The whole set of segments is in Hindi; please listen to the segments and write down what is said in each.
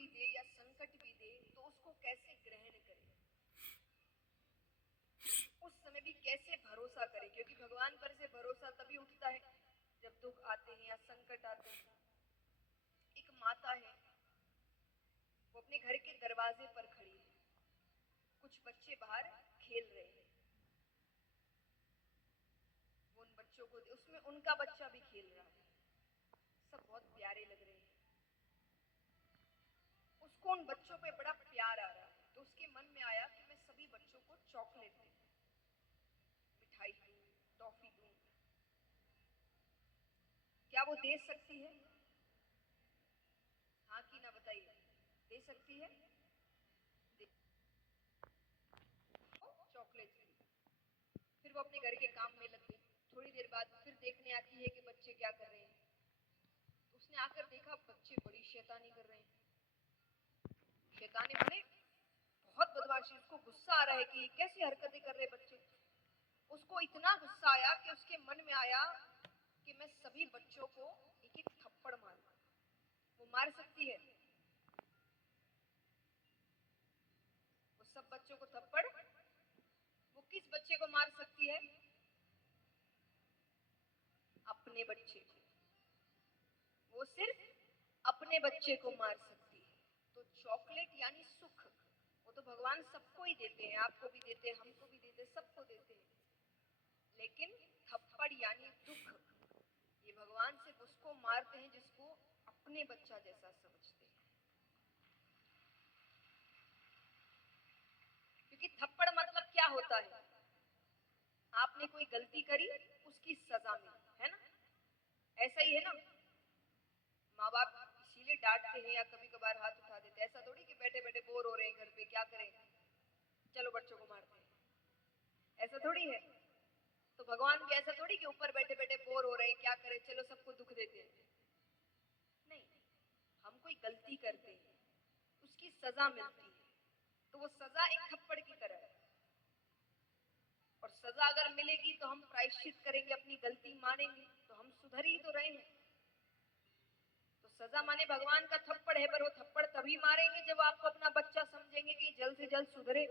भी दे या संकट भी दे तो उसको कैसे ग्रहण करे, उस समय भी कैसे भरोसा करे, क्योंकि भगवान पर से भरोसा तभी उठता है जब दुख आते हैं या संकट आते हैं। एक माता है, वो अपने घर के दरवाजे पर खड़ी है, कुछ बच्चे बाहर खेल रहे हैं, वो उन बच्चों को, उसमें उनका बच्चा भी खेल रहा है, सब बहुत प्यारे लग रहे हैं, उसको उन बच्चों पे बड़ा प्यार आ रहा है, तो उसके मन में आया कि मैं सभी बच्चों को चॉकलेट दूं, मिठाई दूं, टॉफी दूं। क्या वो दे सकती है? हाँ कि ना बताइए, दे सकती है? चॉकलेट दी, फिर वो अपने घर के काम में लग गई। थोड़ी देर बाद फिर देखने आती है कि बच्चे क्या कर रहे हैं, तो उसने आकर देखा बच्चे बड़ी शैतानी कर रहे हैं, शैतानी बने बहुत बदमाशी, उसको गुस्सा आ रहा है कि कैसी हरकतें कर रहे बच्चे। उसको इतना गुस्सा आया कि उसके मन में आया कि मैं सभी बच्चों को एक एक थप्पड़ मारूं। वो मार सकती है? वो सब बच्चों को थप्पड़, वो किस बच्चे को मार सकती है? अपने बच्चे को, वो सिर्फ अपने बच्चे को मार सकती है। तो चॉकलेट यानी सुख, वो तो भगवान सबको ही देते हैं, आपको भी देते हैं, हमको भी देते हैं, सबको देते हैं। लेकिन थप्पड़ यानी दुख, ये भगवान सिर्फ उसको मारते हैं जिसको अपने बच्चा जैसा समझते हैं। क्योंकि थप्पड़ मतलब क्या होता है, आपने कोई गलती करी, उसकी सजा मिली, है ना? ऐसा ही है ना? माँ बाप इसीलिए डांटते हैं या कभी कभार हाथ उठा देते हैं, ऐसा थोड़ी कि बैठे बैठे बोर हो रहे हैं घर पे, क्या करें, चलो बच्चों को मारते हैं, ऐसा थोड़ी है। तो भगवान भी ऐसा थोड़ी कि ऊपर बैठे बैठे बोर हो रहे हैं, क्या करें, चलो सबको दुख देते हैं। नहीं, हम कोई गलती करते हैं, उसकी सजा मिलती है, तो वो सजा एक थप्पड़ की तरह है। और सजा अगर मिलेगी तो हम प्रायश्चित करेंगे, अपनी गलती मानेंगे, तो हम सुधर ही तो रहे हैं। तो सजा माने भगवान का थप्पड़ है, पर वो थप्पड़ तभी मारेंगे जब आपको अपना बच्चा समझेंगे कि जल्द से जल्द सुधरे,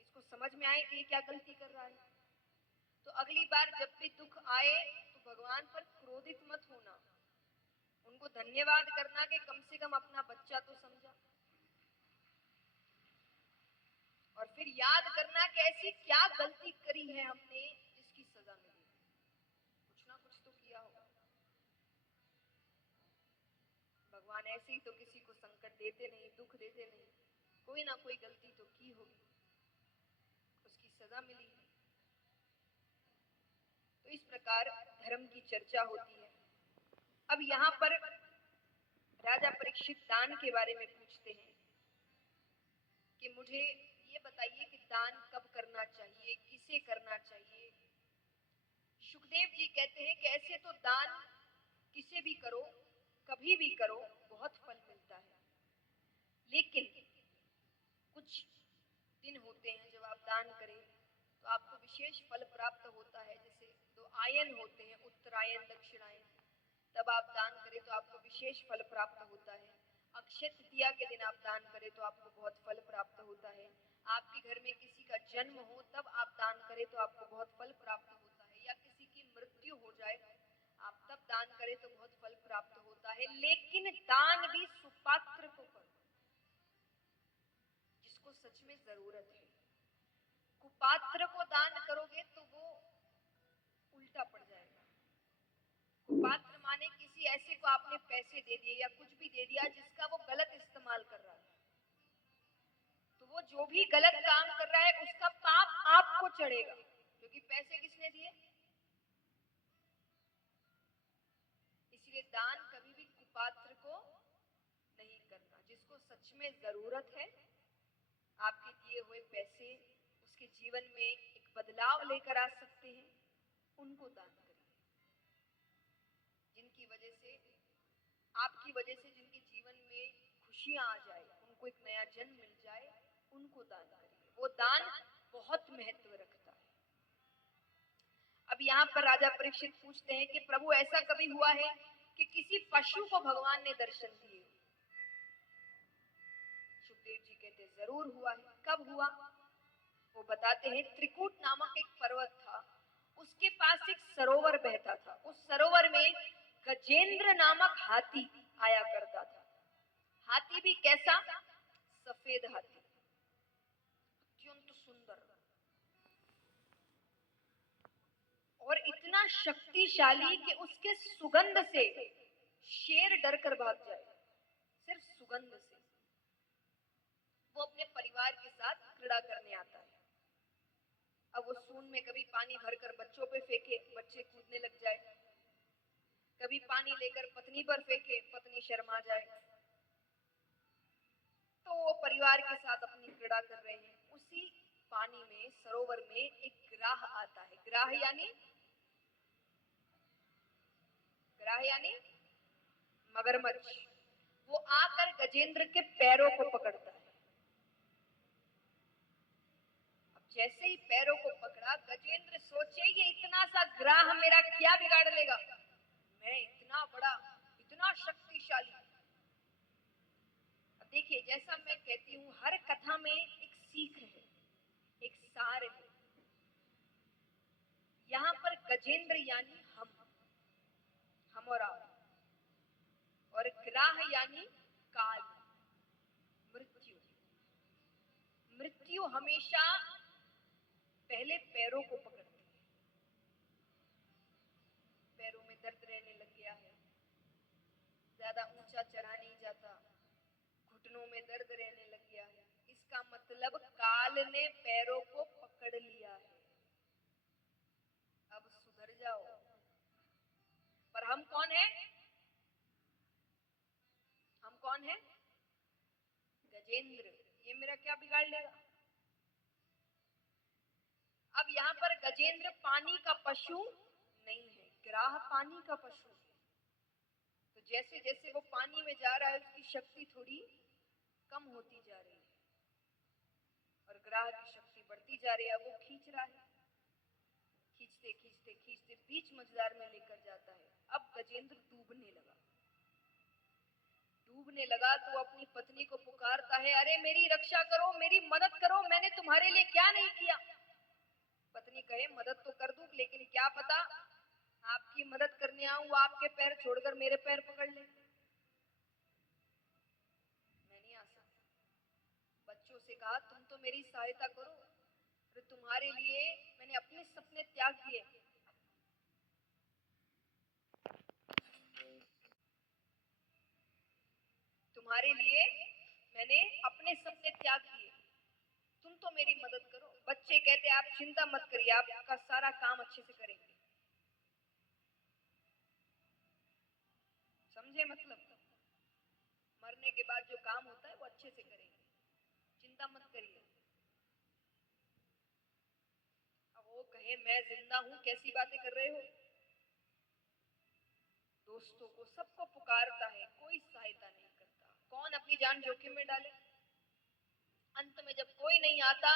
इसको समझ में आए कि ये क्या गलती कर रहा है। तो अगली बार जब भी दुख आए तो भगवान पर क्रोधित मत होना, उनको धन्यवाद करना कि कम से कम अपना बच्चा तो समझा। और फिर याद करना कि ऐसी क्या गलती करी है हमने जिसकी सजा मिली, कुछ ना कुछ तो किया होगा। भगवान ऐसे ही तो किसी को संकट देते नहीं, दुख देते नहीं, कोई ना कोई गलती तो की होगी, उसकी सजा मिली है। तो इस प्रकार धर्म की चर्चा होती है। अब यहाँ पर राजा परीक्षित दान के बारे में पूछते हैं कि मुझे ये बताइए कि दान कब करना चाहिए, किसे करना चाहिए। सुखदेव जी कहते हैं कि ऐसे तो दान किसे भी करो, कभी भी करो, बहुत फल मिलता है, लेकिन कुछ दिन होते हैं जब आप दान करें तो आपको विशेष फल प्राप्त होता है। जैसे 2 आयन होते हैं, उत्तरायण दक्षिणायन, तब आप दान करें तो आपको विशेष फल प्राप्त होता है। अक्षय तृतीया के दिन आप दान करें तो आपको बहुत फल प्राप्त होता है। आपके घर में किसी का जन्म हो तब आप दान करें तो आपको बहुत फल प्राप्त होता है। या किसी की मृत्यु हो जाए, आप तब दान करें तो बहुत फल प्राप्त होता है। लेकिन दान भी सुपात्र को करो, जिसको सच में जरूरत है। कुपात्र को दान करोगे तो वो उल्टा पड़ जाएगा। कुपात्र माने किसी ऐसे को आपने पैसे दे दिए या कुछ भी दे दिया जिसका वो गलत इस्तेमाल कर रहा है, तो वो जो भी गलत काम कर रहा है उसका पाप आपको चढ़ेगा, क्योंकि पैसे किसने दिए। इसलिए दान कभी भी कुपात्र को नहीं करना। जिसको सच में जरूरत है, आपके दिए हुए पैसे उसके जीवन में एक बदलाव लेकर आ सकते हैं, उनको दान करिए। जिनकी वजह से, आपकी वजह से जिनके जीवन में खुशियां आ जाए, उनको एक नया जन्म मिल जाए, उनको दान करिए। वो दान बहुत महत्व रखता है। अब यहाँ पर राजा परीक्षित पूछते हैं कि प्रभु ऐसा कभी हुआ है कि किसी पशु को भगवान ने दर्शन दिए? जरूर हुआ है। कब हुआ? वो बताते हैं त्रिकूट नामक एक पर्वत था, उसके पास एक सरोवर बहता था। उस सरोवर में गजेंद्र नामक हाथी आया करता था। हाथी भी कैसा? सफेद हाथी, अत्यंत सुंदर और इतना शक्तिशाली कि उसके सुगंध से शेर डर कर भाग जाए। सिर्फ सुगंध से। वो अपने परिवार के साथ क्रीड़ा करने आता है। अब वो सूंड में कभी पानी भरकर बच्चों पे फेंके, बच्चे कूदने लग जाए, कभी पानी लेकर पत्नी पर फेंके, पत्नी शर्मा जाए। तो वो परिवार के साथ अपनी क्रीड़ा कर रहे हैं। उसी पानी में, सरोवर में एक ग्राह आता है। ग्राह यानी मगरमच्छ। वो आकर गजेंद्र के पैरों को पकड़ता है। अब जैसे ही पैरों को पकड़ा, गजेंद्र सोचे ये इतना सा ग्राह मेरा क्या बिगाड़ लेगा, मैं इतना बड़ा, इतना शक्तिशाली। अब देखिए, जैसा मैं कहती हूँ, हर कथा में एक सीख है, एक सार है। यहाँ पर गजेंद्र यानी हम और ग्राह यानी काल, मृत्यु। मृत्यु हमेशा पहले पैरों को पकड़ती है। पैरों में दर्द रहने लग गया है, ज्यादा ऊंचा चढ़ा नहीं जाता, घुटनों में दर्द रहने लग गया है, इसका मतलब काल ने पैरों को पकड़ लिया है। अब सुधर जाओ। पर हम कौन हैं? हम कौन हैं? गजेंद्र। ये मेरा क्या बिगाड़ लेगा? अब यहाँ पर गजेंद्र पानी का पशु नहीं है, ग्राह पानी का पशु है। तो जैसे जैसे वो पानी में जा रहा है, उसकी शक्ति थोड़ी कम होती जा रही है और ग्राह की शक्ति बढ़ती जा रही है। वो खींच रहा है, खींचते खींचते खींचते बीच मझधार में लेकर जाता है। अब गजेंद्र डूबने लगा। तो अपनी पत्नी को पुकारता है, अरे मेरी रक्षा करो, मेरी मदद करो, मैंने तुम्हारे लिए क्या नहीं किया। पत्नी कहे, मदद तो कर दूं, लेकिन क्या पता आपकी मदद करने आऊं, आपके पैर छोड़कर मेरे पैर पकड़ ले। मैं नहीं आ सकता। बच्चों से कहा, तुम तो मेरी सहायता करो, तो तुम्हारे लिए मैंने अपने सपने त्याग दिए। तुम्हारे लिए मैंने अपने सपने त्याग दिए, तुम तो मेरी मदद करो। बच्चे कहते, आप चिंता मत करिए, आपका सारा काम अच्छे से करेंगे। समझे मतलब? मरने के बाद जो काम होता है वो अच्छे से करेंगे, चिंता मत करिए। अब वो कहे, मैं जिंदा हूं, कैसी बातें कर रहे हो? दोस्तों को, सबको पुकारता है, कोई सहायता नहीं करता। कौन अपनी जान जोखिम में डाले? अंत में जब कोई नहीं आता,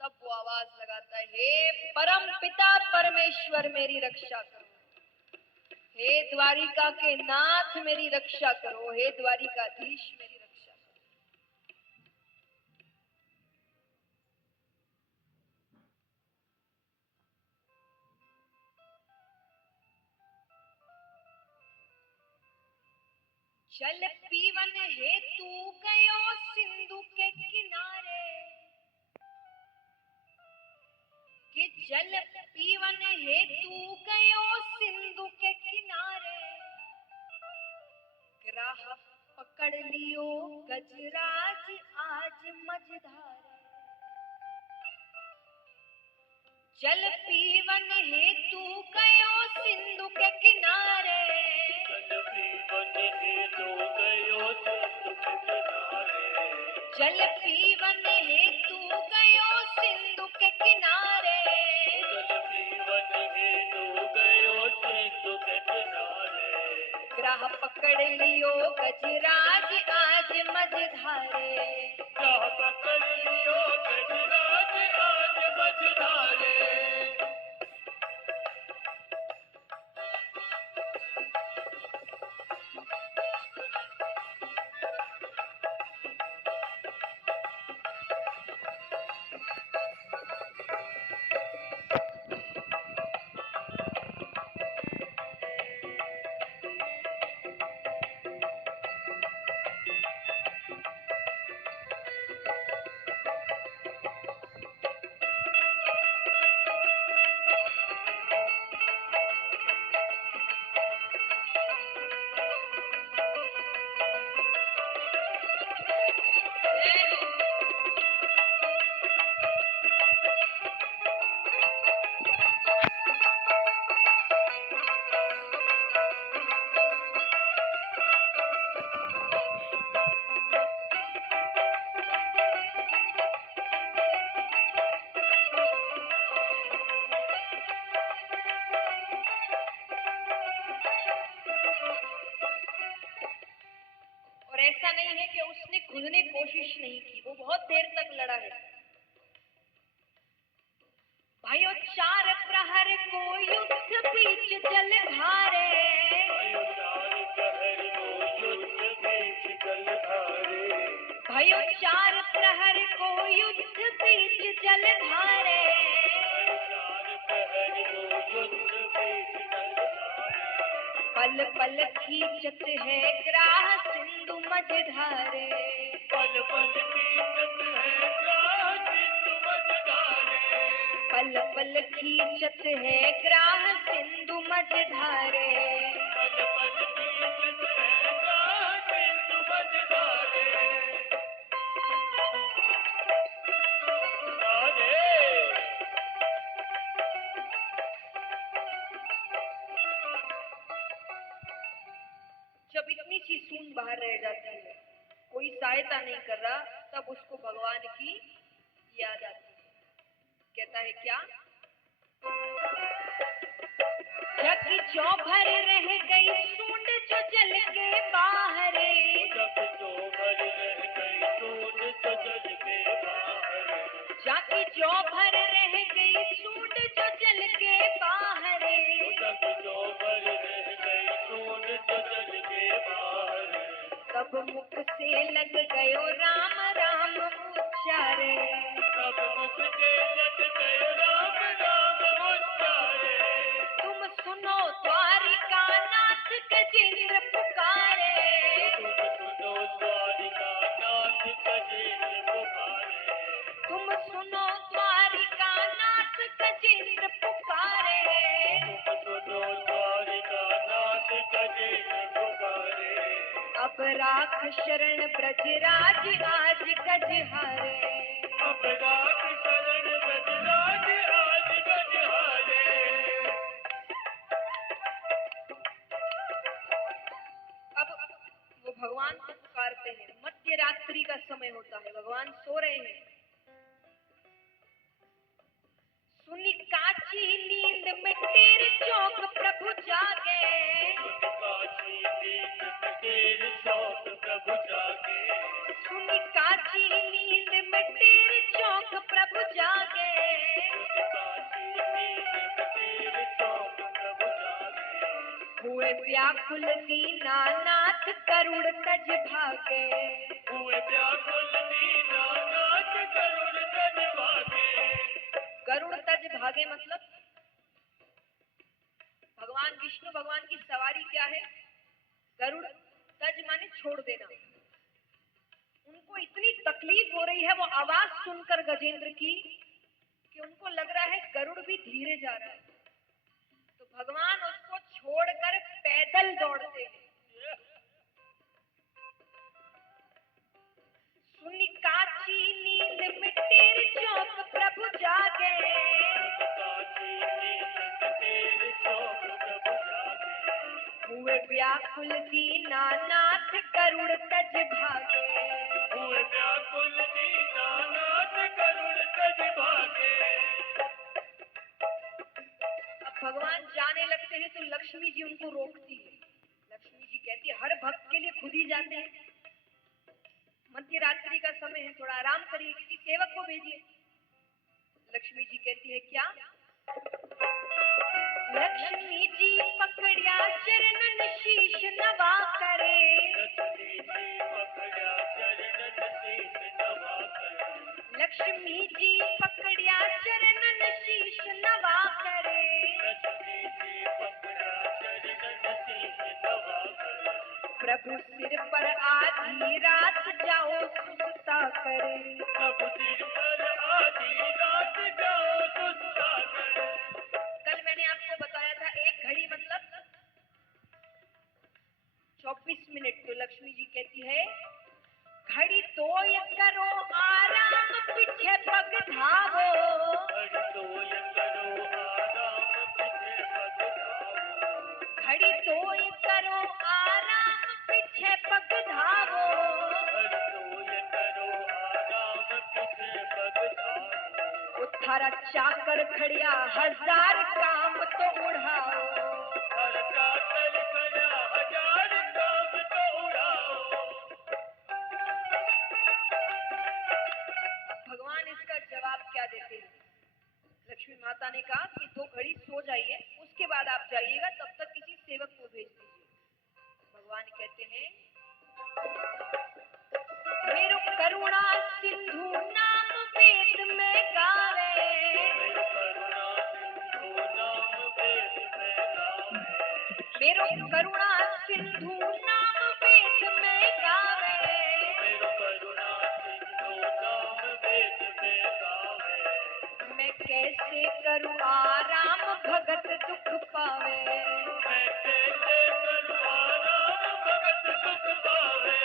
तब वो आवाज लगाता है, हे परम पिता परमेश्वर मेरी रक्षा करो, हे द्वारिका के नाथ मेरी रक्षा करो, हे द्वारिकाधीश मेरी रक्षा करो। जल पीवन हेतु गयो सिंधु के किनारे, कि जल पीवन हेतु गयो सिंधु के किनारे, ग्राह पकड़ लियो गजराज आज मझधारे। जल पीवन हेतु गयो सिंधु के किनारे, जल पीवन हेतु गयो सिंधु के किनारे, जल पीवन हेतु गयो सिंधु के किनारे, जल पीवन हेतु गयो सिंधु के किनारे, ग्राह पकड़ लियो गजराज आज मझधारे, ग्राह पकड़ लियो गजराज आज मझधारे। ऐसा नहीं है कि उसने खुद ने कोशिश नहीं की, वो बहुत देर तक लड़ा है। भयो चार प्रहर को युद्ध बीच जलधारे, भयो चार प्रहर को युद्ध बीच जलधारे, भयो चार प्रहर को युद्ध बीच जलधारे, भयो चार प्रहर को युद्ध बीच जलधारे, पल पल खींचत है ग्राह सिंधु मझधारे, पल पल खींचत है ग्राह सिंधु मझधारे, पल पल खींचत है ग्राह सिंधु मझधारे, पल पल खींचत है ग्राह सिंधु मझधारे। जब इतनी सी सून बाहर रह जाती है, कोई सहायता नहीं कर रहा, तब उसको भगवान की याद आती है। कहता है क्या? जग जो भर रह गई सूंड जो जल के बाहर, जग जो भर रह गई सूंड जो जल के बाहर, जाकी जो भर रह गई सूंड जो जल के बाहर, जग जो भर रह गई सूंड जो जल के बाहर, तब मुख से लग गयो राम राम उच्चारे, तब मुख से लग गयो राम राम उच्चारे, तुम सुनो द्वारिका नाथ गजेंद्र पुकारे, तुम सुनो द्वारिका नाथ गजेंद्र पुकारे, तुम सुनो द्वारिका नाथ गजेंद्र पुकारे, तुम सुनो द्वारिका नाथ गजेंद्र पुकारे, अब राख शरण ब्रजराज आज गजहारे, अब राख शरण ब्रजराज आज गजहारे। अब वो भगवान को पुकारते हैं। मध्य रात्रि का समय होता है, भगवान सो रहे हैं। सुनी काची नींद में टेर चौक प्रभु जागे, काची नींद में टेर चौक प्रभु जागे, सुनी काची नींद में टेर चौक प्रभु जागे, काची नींद में टेर चौक प्रभु जागे, हुए व्याकुल दीनानाथ करुण तज भागे, हुए व्याकुल दीनानाथ करुण तज भागे। करुण तज भागे मतलब भगवान विष्णु भगवान की सवारी क्या है? गरुड़। तज माने छोड़ देना। उनको इतनी तकलीफ हो रही है वो आवाज सुनकर गजेंद्र की कि उनको लग रहा है गरुड़ भी धीरे जा रहा है, तो भगवान उसको छोड़कर पैदल दौड़ते हैं। सुनी काची नींद में टेर चौक प्रभु जागे, काची नींद में टेर चौक प्रभु जागे, हुए व्याकुल दीनानाथ गरुड़ तज भागे, हुए व्याकुल दीनानाथ करुण तज भागे। अब भगवान जाने लगते हैं तो लक्ष्मी जी उनको रोकती है। लक्ष्मी जी कहती है हर भक्त के लिए खुद ही जाते हैं, मध्य रात्रि का समय है, थोड़ा आराम करिए, किसी सेवक को भेजिए। लक्ष्मी जी कहती है क्या? लक्ष्मी जी पकड़िया चरणन शीश नवा करे, लक्ष्मी जी पकड़ा चरणन शीश नवा करे, लक्ष्मी जी पकड़िया चरणन शीश नवा करे, लक्ष्मी जी पकड़ा चरणन शीश नवा करे, प्रभु सिर पर आधी रात जाओ सुस्ता करे, प्रभु सिर पर आधी रात जाओ सुस्ता करे। कल मैंने आपको बताया था एक घड़ी मतलब 24 मिनट। तो लक्ष्मी जी कहती है घड़ी तो ये करो आराम पीछे पग धावो, घड़ी तो ये करो आराम पीछे पग धावो, घड़ी तो ये करो आराम पीछे पग धावो, घड़ी तो ये करो आराम पीछे पग धावो, थारा चाकर खड़िया हजार काम तो उड़ाओ, हर चाकर खड़ा हजार काम तो उड़ाओ। माता ने कहा कि 2 घड़ी सो जाइए, उसके बाद आप जाइएगा, तब तक किसी सेवक को भेज दीजिए। भगवान कहते हैं मेरो करुणा सिंधु नाम वेद में गावे, मेरो करुणा सिंधु नाम वेद में गावे, मेरो करुणा सिंधु नाम वेद में गावे, मेरो करुणा सिंधु नाम वेद में गावे, मैं कैसे करूँ आराम भगत दुख पावे, मैं कैसे करूँ आराम भगत दुख पावे,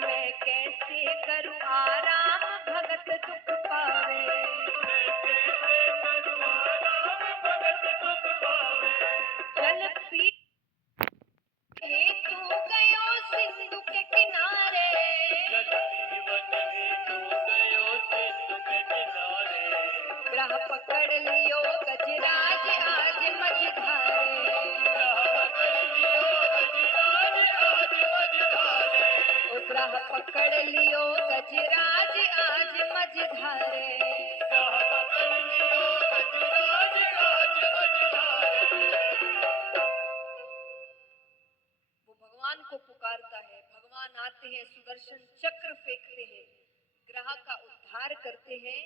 मैं कैसे करूँ आराम भगत दुख पावे, मैं कैसे करूँ आराम भगत दुख पावे, जल पी हेतु गयो सिंधु के किनारे, जल जीवन हेतु गयो सिंधु के किनारे, ग्रह पकड़ लियो गजराज आज मझधारे, ग्रह पकड़ लियो गजराज आज मझधारे, ग्रह पकड़ लियो गजराज आज मझधारे। वो भगवान को पुकारता है, भगवान आते हैं, सुदर्शन चक्र फेंकते हैं, ग्रह का उद्धार करते हैं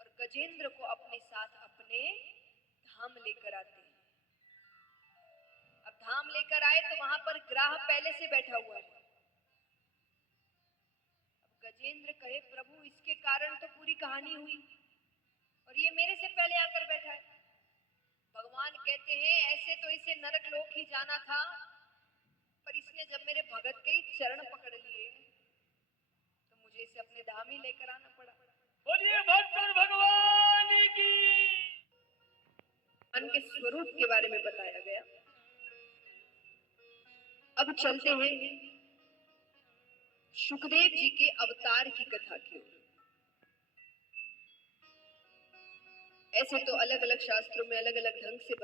और गजेंद्र को अपने साथ अपने धाम लेकर आते हैं। अब धाम लेकर आए तो वहां पर ग्रह पहले से बैठा हुआ है। अब गजेंद्र कहे प्रभु इसके कारण तो पूरी कहानी हुई और ये मेरे से पहले आकर बैठा है। भगवान कहते हैं ऐसे तो इसे नरक लोक ही जाना था, पर इसने जब मेरे भगत के ही चरण पकड़ लिए तो मुझे इसे अपने धाम ही लेकर आना पड़ा। बोलिए भक्तन भगवान की। भगवान के स्वरूप के बारे में बताया गया। अब चलते हैं सुखदेव जी के अवतार की कथा की ओर। ऐसे तो अलग अलग शास्त्रों में अलग अलग ढंग से